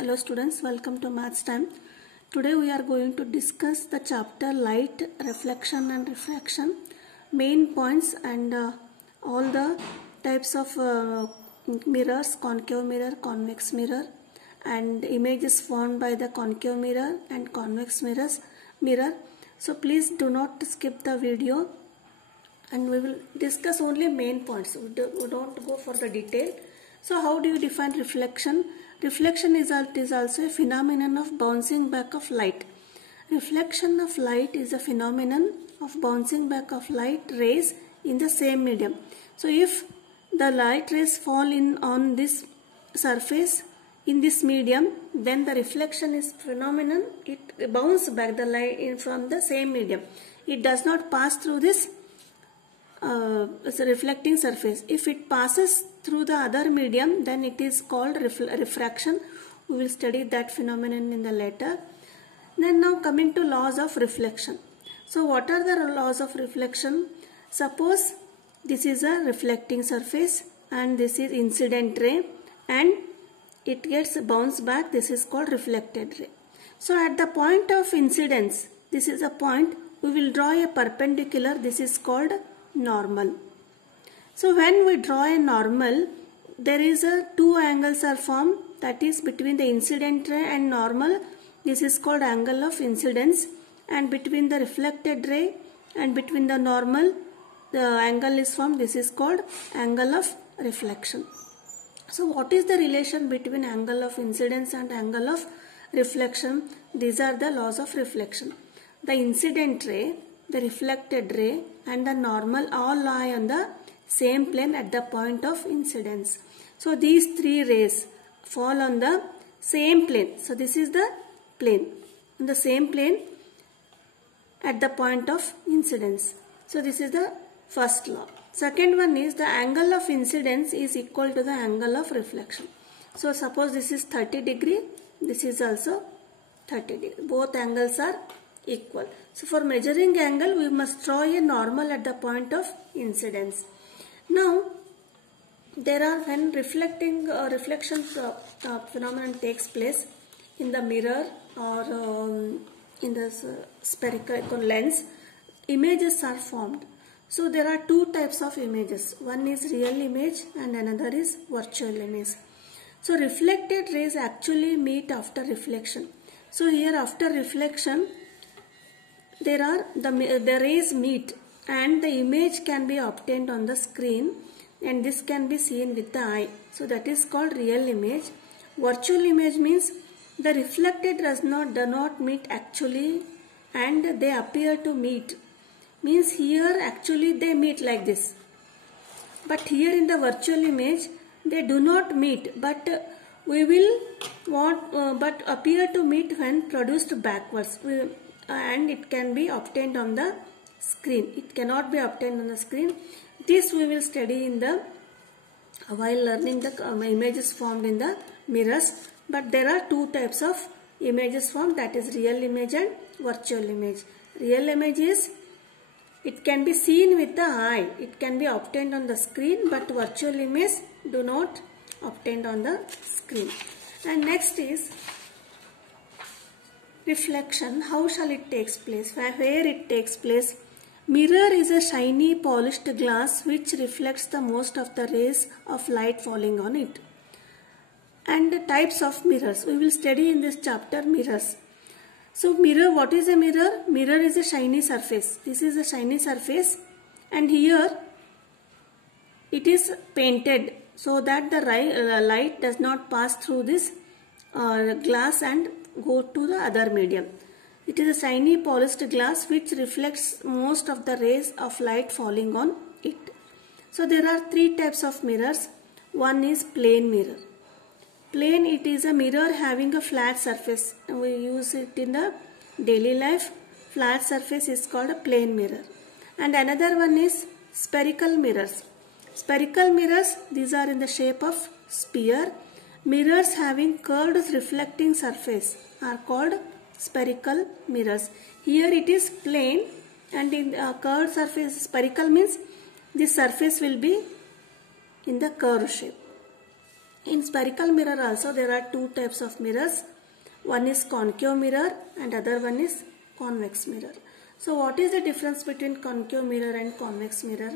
Hello students, welcome to Maths Time. Today we are going to discuss the chapter Light, Reflection and Refraction, main points and all the types of mirrors, concave mirror, convex mirror, and images formed by the concave mirror and convex mirror. So please do not skip the video and we will discuss only main points. We don't go for the detail. So how do you define reflection? Reflection is also a phenomenon of bouncing back of light. Reflection of light is a phenomenon of bouncing back of light rays in the same medium. So if the light rays fall on this surface in this medium, then the reflection is phenomenon. It bounces back the light from the same medium. It does not pass through this reflecting surface. If it passes through the other medium, then it is called refraction. We will study that phenomenon in the later. Then now coming to laws of reflection. So what are the laws of reflection? Suppose this is a reflecting surface and this is incident ray and it gets bounced back. This is called reflected ray. So at the point of incidence, this is a point, we will draw a perpendicular. This is called normal. So when we draw a normal, there is two angles are formed, that is between the incident ray and normal. This is called angle of incidence, and between the reflected ray and between the normal, the angle is formed. This is called angle of reflection. So what is the relation between angle of incidence and angle of reflection? These are the laws of reflection. The incident ray, the reflected ray and the normal all lie on the same plane at the point of incidence. So these three rays fall on the same plane. So this is the plane, on the same plane at the point of incidence. So this is the first law. Second one is the angle of incidence is equal to the angle of reflection. So suppose this is 30 degree, this is also 30 degree. Both angles are equal. So for measuring angle, we must draw a normal at the point of incidence. Now, there are when reflection phenomenon takes place in the mirror or in the spherical lens, images are formed. So there are two types of images. One is real image and another is virtual image. So reflected rays actually meet after reflection. So here after reflection, the rays meet and the image can be obtained on the screen and this can be seen with the eye. So that is called real image. Virtual image means the reflected do not meet actually and they appear to meet. Means here actually they meet like this. But here in the virtual image they do not meet, but we will but appear to meet when produced backwards. And it can be obtained on the screen. It cannot be obtained on the screen. This we will study in the while learning the images formed in the mirrors. But there are two types of images formed, that is real image and virtual image. Real image is it can be seen with the eye. It can be obtained on the screen, but virtual image do not obtained on the screen. And next is reflection. How shall it takes place? Where it takes place? Mirror is a shiny polished glass which reflects the most of the rays of light falling on it. And the types of mirrors. We will study in this chapter mirrors. So mirror, what is a mirror? Mirror is a shiny surface. This is a shiny surface and here it is painted so that the light does not pass through this glass and go to the other medium. It is a shiny polished glass which reflects most of the rays of light falling on it. So there are three types of mirrors. One is plane mirror. Plane, it is a mirror having a flat surface. We use it in the daily life. Flat surface is called a plane mirror. And another one is spherical mirrors. Spherical mirrors, these are in the shape of sphere. Mirrors having curved reflecting surface are called spherical mirrors. Here it is plane and in curved surface. Spherical means this surface will be in the curved shape. In spherical mirror also there are two types of mirrors. One is concave mirror and other one is convex mirror. So what is the difference between concave mirror and convex mirror?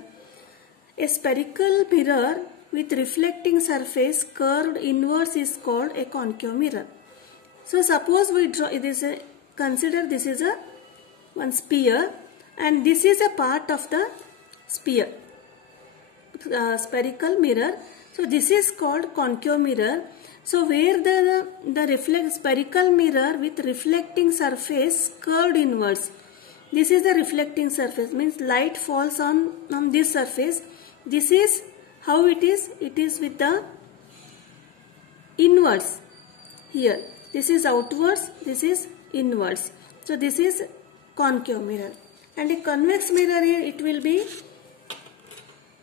A spherical mirror with reflecting surface curved inwards is called a concave mirror. So suppose we draw, consider this is a one sphere and this is a part of the sphere, spherical mirror. So this is called concave mirror. So where the spherical mirror with reflecting surface curved inwards. This is the reflecting surface, means light falls on this surface. This is how it is. It is with the inwards here. This is outwards, this is inwards. So this is concave mirror. And a convex mirror, it will be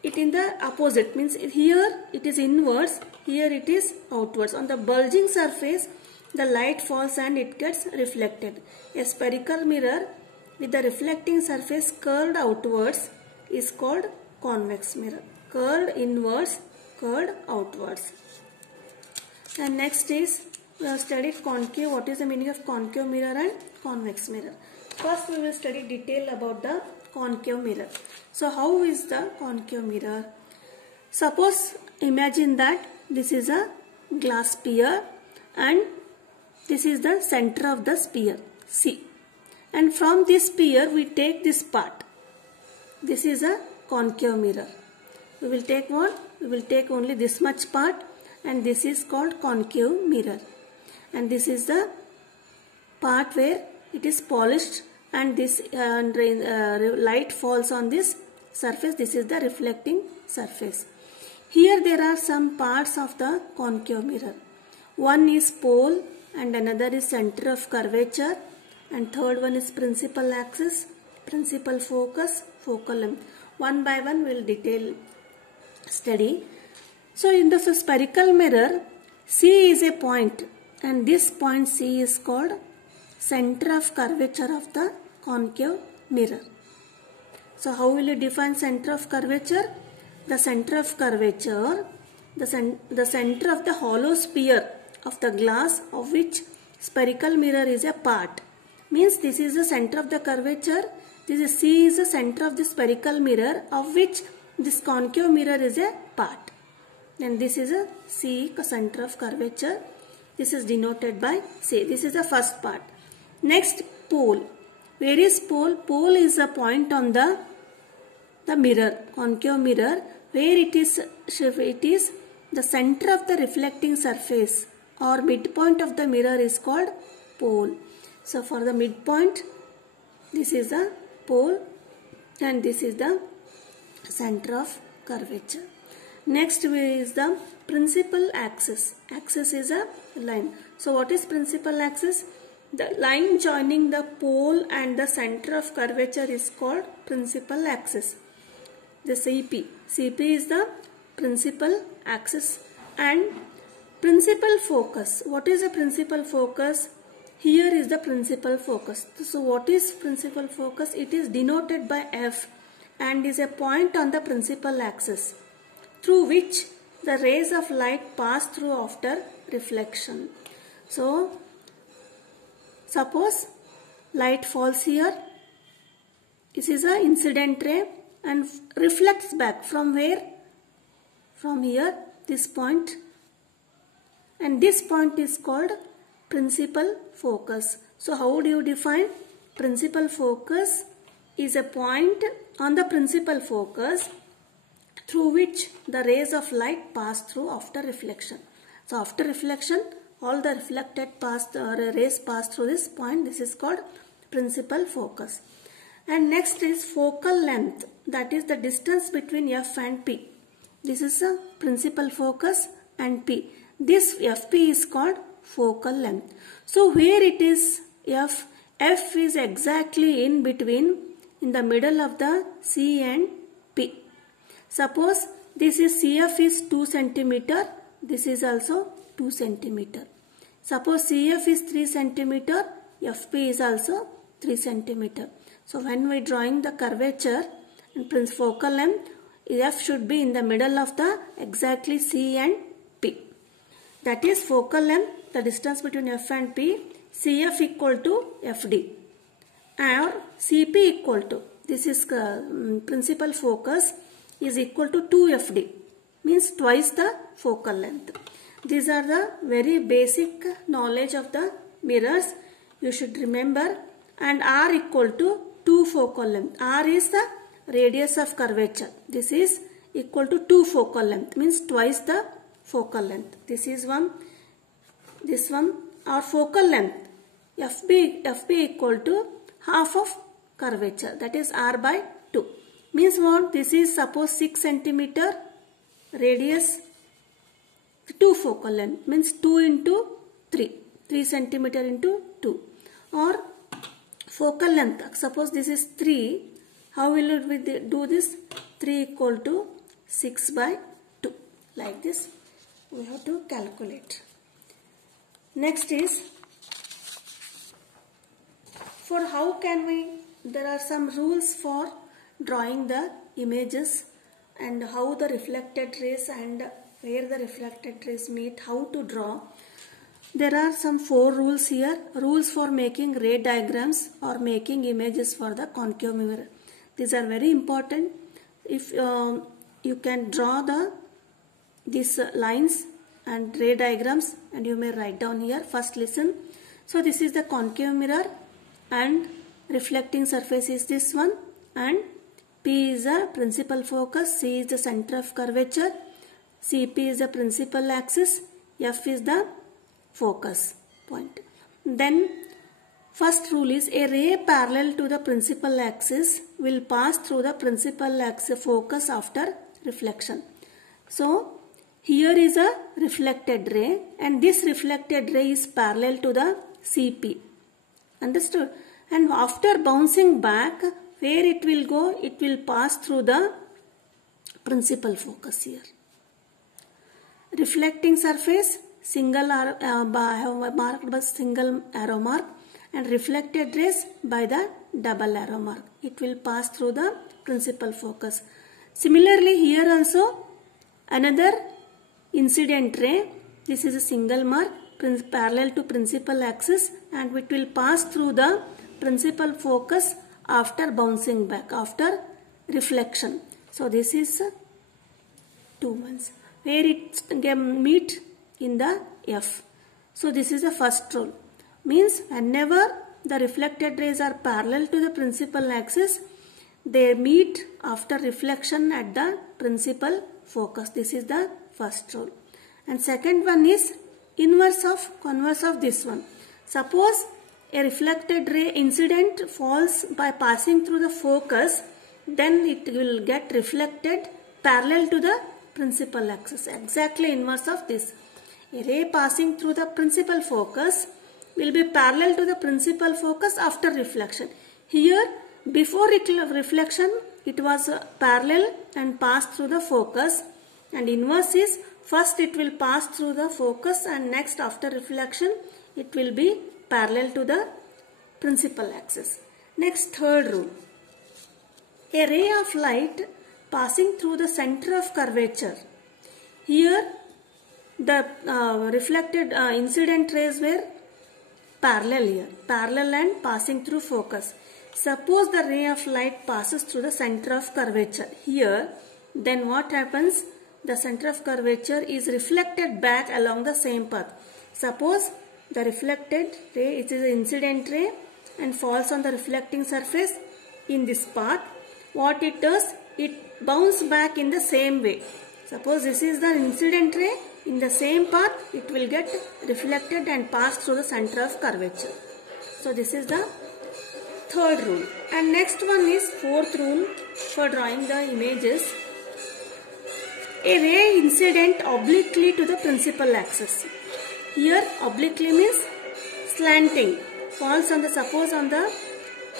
it in the opposite, means here it is inwards, here it is outwards. On the bulging surface the light falls and it gets reflected. A spherical mirror with the reflecting surface curved outwards is called convex mirror. Curved inwards, curved outwards. And next is, we have studied concave. What is the meaning of concave mirror and convex mirror? First we will study detail about the concave mirror. So how is the concave mirror? Suppose imagine that this is a glass sphere and this is the center of the sphere, C. And from this sphere we take this part. This is a concave mirror. We will take what? We will take only this much part and this is called concave mirror. And this is the part where it is polished and this light falls on this surface. This is the reflecting surface. Here there are some parts of the concave mirror. One is pole and another is center of curvature and third one is principal axis, principal focus, focal length. One by one we will detail study. So in the spherical mirror, C is a point and this point C is called center of curvature of the concave mirror. So how will you define center of curvature? The center of curvature, the center of the hollow sphere of the glass of which spherical mirror is a part. Means this is the center of the curvature. This is C is the center of the spherical mirror of which this concave mirror is a part. And this is a C, center of curvature. This is denoted by C. This is the first part. Next, pole. Where is pole? Pole is a point on the mirror, concave mirror, where it is the center of the reflecting surface or midpoint of the mirror is called pole. So for the midpoint, this is the pole and this is the center of curvature. Next is the principal axis. Axis is a line. So what is principal axis? The line joining the pole and the center of curvature is called principal axis. The CP. CP is the principal axis. And principal focus. What is the principal focus? Here is the principal focus. So what is principal focus? It is denoted by F and is a point on the principal axis through which the rays of light pass through after reflection. So suppose light falls here. This is an incident ray and reflects back from where? From here, this point. And this point is called principal focus. So how do you define? Principal focus is a point on the principal focus through which the rays of light pass through after reflection. So after reflection, all the reflected rays pass through this point. This is called principal focus. And next is focal length. That is the distance between F and P. This is a principal focus and P. This FP is called focal length. So where it is F? F is exactly in between, in the middle of the C and P. Suppose this is CF is 2 cm. This is also 2 cm. Suppose CF is 3 cm. FP is also 3 cm. So when we drawing the curvature and focal length, F should be in the middle of the exactly C and P. that is focal length, the distance between F and P, CF equal to FD, or CP equal to, this is principal focus, is equal to 2FD, means twice the focal length. These are the very basic knowledge of the mirrors you should remember. And R equal to 2 focal length. R is the radius of curvature. This is equal to 2 focal length, means twice the focal length. This is one, this one. Our focal length FB equal to half of curvature, that is R by 2. Means what? This is suppose 6 centimeter radius, 2 focal length, means 2 into 3 centimeter into 2. Or focal length, suppose this is 3, how will we do this? 3 equal to 6 by 2, like this we have to calculate. Next is, for how can we, there are some rules for drawing the images and how the reflected rays and where the reflected rays meet, how to draw. There are some 4 rules here, rules for making ray diagrams or making images for the concave mirror. These are very important. If you can draw these lines and ray diagrams, and you may write down here. First listen. So this is the concave mirror and reflecting surface is this one, and P is the principal focus, C is the center of curvature, CP is the principal axis, F is the focus point. Then first rule is, a ray parallel to the principal axis will pass through the principal axis focus after reflection. So here is a reflected ray and this reflected ray is parallel to the CP. Understood? And after bouncing back, where it will go? It will pass through the principal focus here. Reflecting surface, single arrow, marked by single arrow mark, and reflected rays by the double arrow mark. It will pass through the principal focus. Similarly, here also another incident ray. This is a single mark parallel to principal axis, and it will pass through the principal focus after bouncing back, after reflection. So this is 2 ones where it meet in the F. So this is the first rule. Means whenever the reflected rays are parallel to the principal axis, they meet after reflection at the principal focus. This is the first rule. And second one is converse of this one. Suppose a reflected ray incident falls by passing through the focus, then it will get reflected parallel to the principal axis. Exactly inverse of this. A ray passing through the principal focus will be parallel to the principal focus after reflection. Here, before reflection, it was parallel and passed through the focus, and inverse is first it will pass through the focus and next after reflection it will be parallel to the principal axis. Next, third rule. A ray of light passing through the center of curvature. Here the reflected incident rays were parallel here, parallel and passing through focus. Suppose the ray of light passes through the center of curvature here, then what happens? The center of curvature is reflected back along the same path. Suppose the reflected ray, it is an incident ray and falls on the reflecting surface in this path. What it does? It bounces back in the same way. Suppose this is the incident ray, in the same path it will get reflected and pass through the center of curvature. So this is the third rule. And next one is fourth rule for drawing the images. A ray incident obliquely to the principal axis. Here obliquely means slanting, falls on the, suppose on the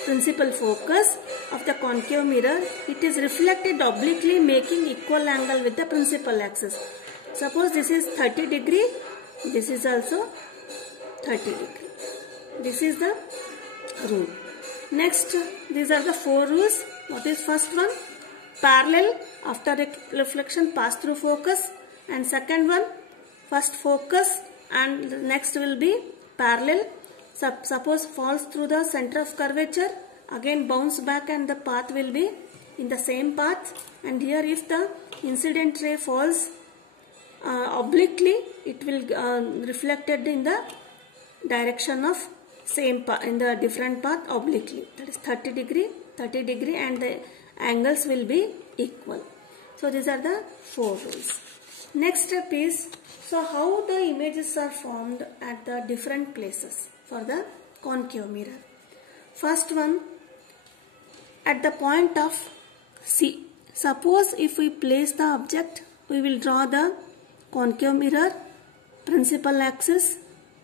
principal focus of the concave mirror, it is reflected obliquely making equal angle with the principal axis. Suppose this is 30 degree, this is also 30 degree. This is the rule. Next, these are the 4 rules. What is first one? Parallel after reflection pass through focus, and second one first focus and next will be parallel. Suppose falls through the center of curvature, again bounce back and the path will be in the same path. And here if the incident ray falls obliquely, it will reflected in the direction of same path, in the different path obliquely, that is 30 degree, and the angles will be equal. So these are the 4 rules. Next step is, so how the images are formed at the different places for the concave mirror. First one, at the point of C. Suppose if we place the object, we will draw the concave mirror, principal axis,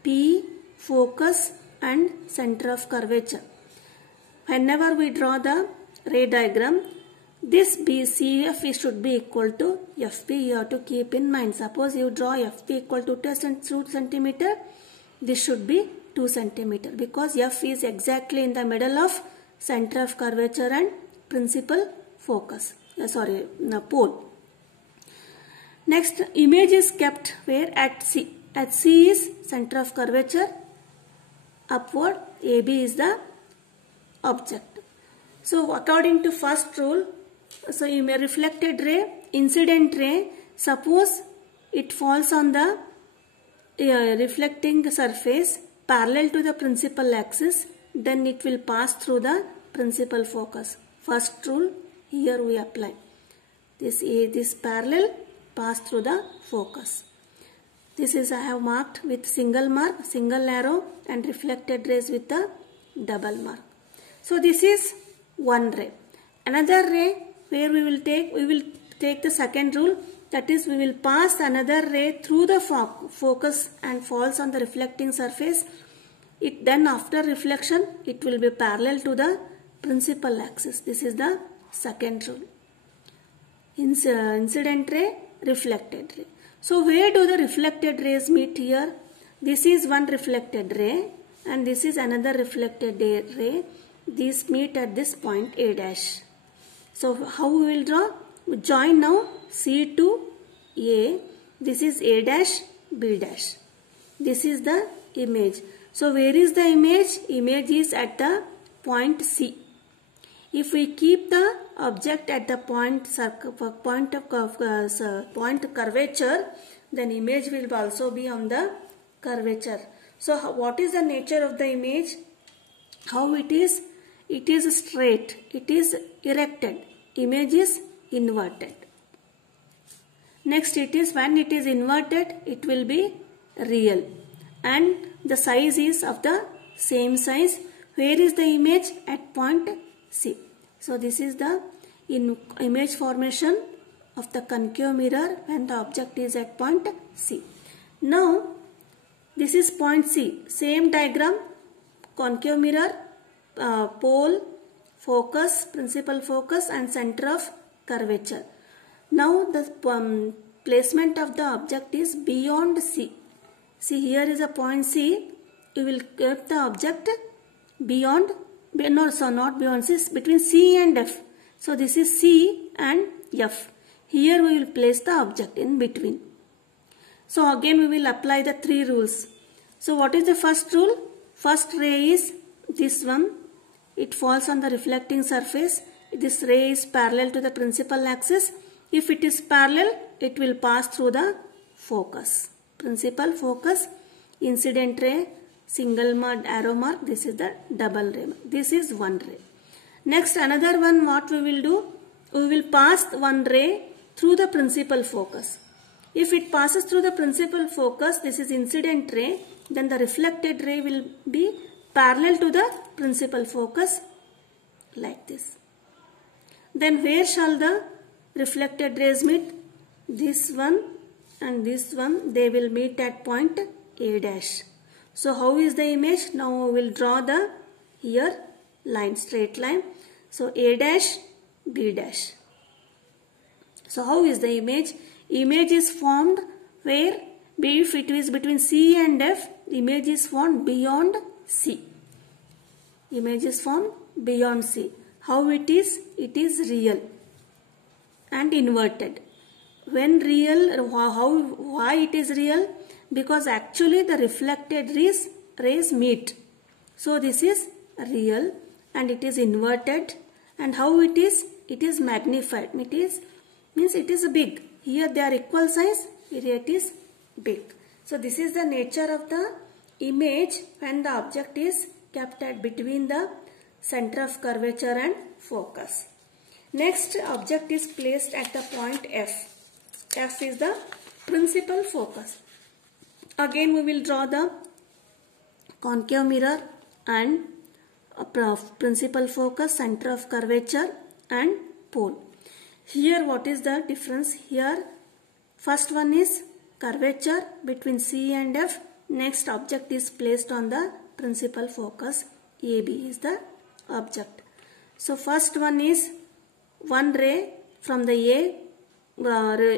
P, focus and center of curvature. Whenever we draw the ray diagram, this CF should be equal to FP. You have to keep in mind. Suppose you draw FP equal to 2 centimeter, this should be 2 centimeter, because F is exactly in the middle of center of curvature and principal focus. Pole. Next, image is kept where? At C. At C is center of curvature, upward, AB is the object. So according to first rule, so you may reflected ray, incident ray, suppose it falls on the reflecting surface parallel to the principal axis, then it will pass through the principal focus. First rule here we apply. This parallel pass through the focus. This is I have marked with single mark, single arrow, and reflected rays with the double mark. So this is one ray. Another ray where we will take the second rule, that is we will pass another ray through the focus and falls on the reflecting surface. Then after reflection it will be parallel to the principal axis. This is the second rule. Incident ray, reflected ray. So where do the reflected rays meet here? This is one reflected ray and this is another reflected ray. These meet at this point A dash. So how we will draw? We join now C to A. This is A dash, B dash. This is the image. So where is the image? Image is at the point C. If we keep the object at the point curvature, then image will also be on the curvature. So what is the nature of the image? How it is? It is straight. It is erected. Image is inverted. Next, it is when it is inverted, it will be real, and the size is of the same size. Where is the image? At point C. So this is the image formation of the concave mirror when the object is at point C. Now this is point C. Same diagram, concave mirror, pole, focus, principal focus and center of curvature. Now the placement of the object is beyond C. See, here is a point C. You will keep the object beyond, not beyond C, between C and F. So this is C and F. Here we will place the object in between. So again we will apply the 3 rules. So what is the first rule? First ray is this one. It falls on the reflecting surface. This ray is parallel to the principal axis. If it is parallel, it will pass through the focus. Principal focus, incident ray, single mark, arrow mark. This is the double ray. This is one ray. Next, another one, what we will do? We will pass one ray through the principal focus. If it passes through the principal focus, this is incident ray, then the reflected ray will be parallel to the principal focus like this. Then where shall the reflected rays meet? This one and this one, they will meet at point A dash. So how is the image? Now we will draw the here line, straight line. So A dash, B dash. So how is the image? Image is formed where, if it is between C and F, image is formed beyond C. Image is formed beyond C. How it is? It is real and inverted. when real, why it is real? Because actually the reflected rays meet. So this is real and it is inverted. And how it is? It is magnified. Means it is big. Here they are equal size, here it is big. So this is the nature of the image when the object is kept at between the center of curvature and focus. Next, object is placed at the point F. F is the principal focus. Again we will draw the concave mirror and principal focus, center of curvature and pole. Here what is the difference? Here first one is curvature between C and F. Next object is placed on the principal focus. AB is the object. So first one is one ray from the A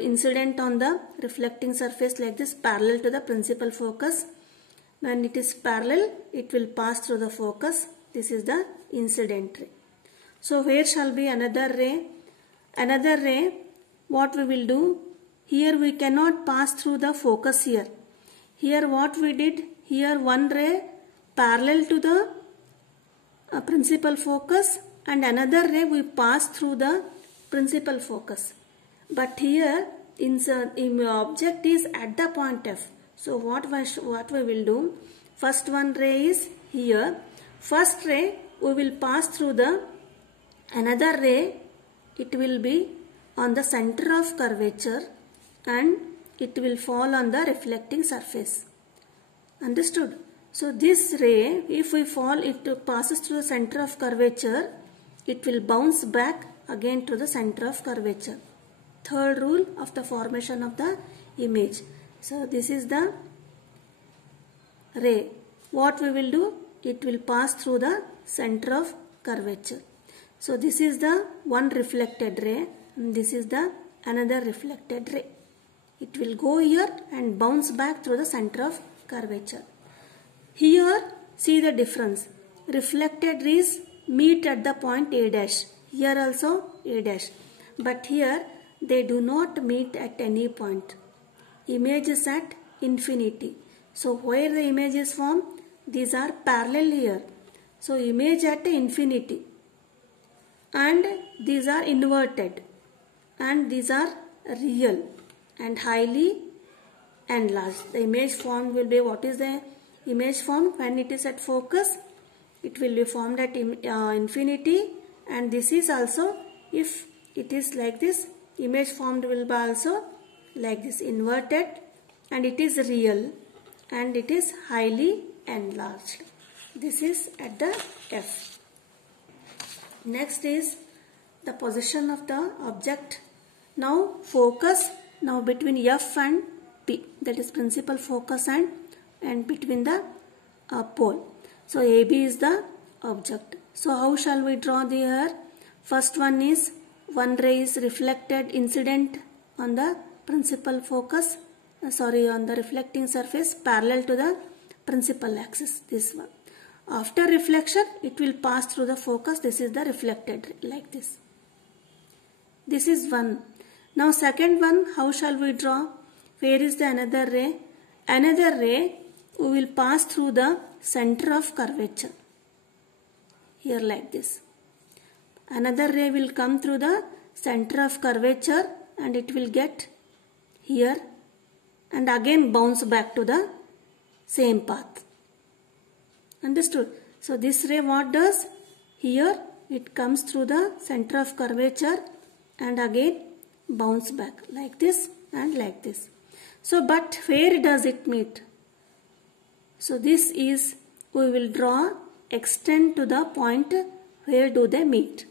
incident on the reflecting surface like this, parallel to the principal focus. When it is parallel, it will pass through the focus. This is the incident ray. So where shall be another ray? Another ray, what we will do? Here we cannot pass through the focus here. Here what we did? Here one ray parallel to the principal focus and another ray we pass through the principal focus. But here object is at the point F. So what we will do? First one ray is here. First ray we will pass through the another ray. It will be on the center of curvature and it will fall on the reflecting surface. Understood? So this ray, if we fall, it passes through the center of curvature, it will bounce back again to the center of curvature. Third rule of the formation of the image. So this is the ray. What we will do? It will pass through the center of curvature. So this is the one reflected ray and this is the another reflected ray. It will go here and bounce back through the center of curvature. Here see the difference. Reflected rays meet at the point A dash. Here also A dash. But here they do not meet at any point. Image is at infinity. So where the image is formed? These are parallel here. So image at infinity. And these are inverted. And these are real and highly enlarged. The image formed will be, what is the image formed when it is at focus? It will be formed at infinity, and this is also, if it is like this, image formed will be also like this, inverted, and it is real and it is highly enlarged. This is at the F. Next is the position of the object. Now focus, now between F and P, that is principal focus and between the pole. So AB is the object. So how shall we draw the here? First one is one ray is reflected incident on the principal focus, on the reflecting surface parallel to the principal axis, this one. After reflection, it will pass through the focus. This is the reflected ray, like this. This is one. Now second one, how shall we draw? Where is the another ray? Another ray we will pass through the center of curvature. Here like this. Another ray will come through the center of curvature and it will get here and again bounce back to the same path. Understood? So this ray what does? Here it comes through the center of curvature and again bounce back like this and like this. So but where does it meet? So this is, we will draw, extend to the point where do they meet.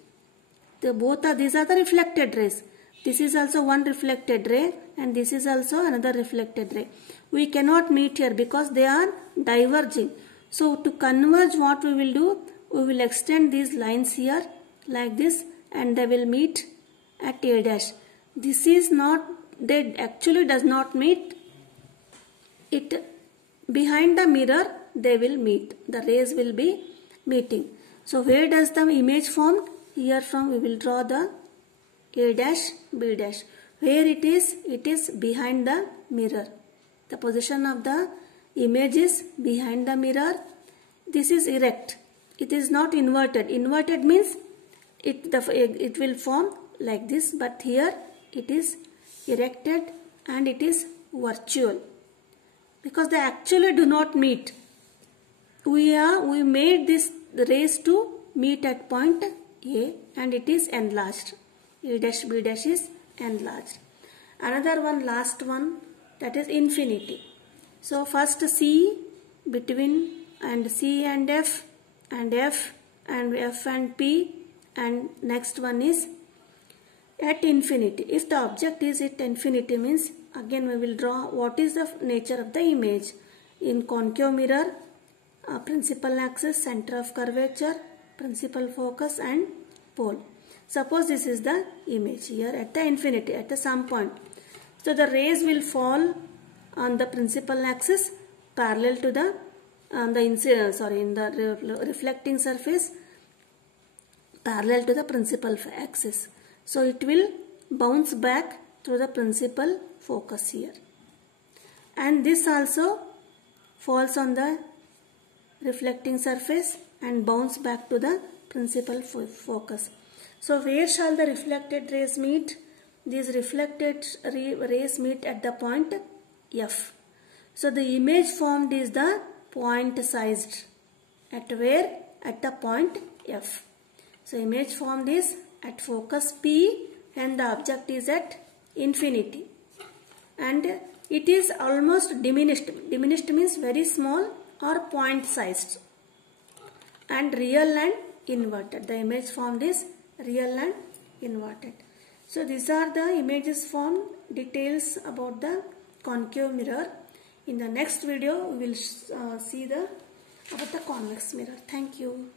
These are the reflected rays. This is also one reflected ray and this is also another reflected ray. We cannot meet here because they are diverging. So to converge, what we will do? We will extend these lines here like this and they will meet at A dash. This is not, they actually does not meet. It behind the mirror they will meet. The rays will be meeting. So where does the image form? Here from we will draw the A dash, B dash. Where it is behind the mirror. The position of the image is behind the mirror. This is erect. It is not inverted. Inverted means it will form like this, but here it is erected and it is virtual because they actually do not meet. We made this rays to meet at point A and it is enlarged. A dash B dash is enlarged. Another one, last one, that is infinity. So first C between and C and F and F and F and P, and next one is at infinity. If the object is at infinity means again we will draw what is the nature of the image. In concave mirror, principal axis, center of curvature, principal focus and pole. Suppose this is the image here at the infinity, at the some point. So the rays will fall on the principal axis parallel to the in the reflecting surface parallel to the principal axis. So it will bounce back through the principal focus here. And this also falls on the reflecting surface and bounce back to the principal focus. So where shall the reflected rays meet? These reflected rays meet at the point F. So the image formed is the point sized. At where? At the point F. So image formed is at focus P and the object is at infinity. And it is almost diminished. Diminished means very small or point sized. And real and inverted. The image formed is real and inverted. So these are the images formed, details about the concave mirror. In the next video we will see about the convex mirror. Thank you.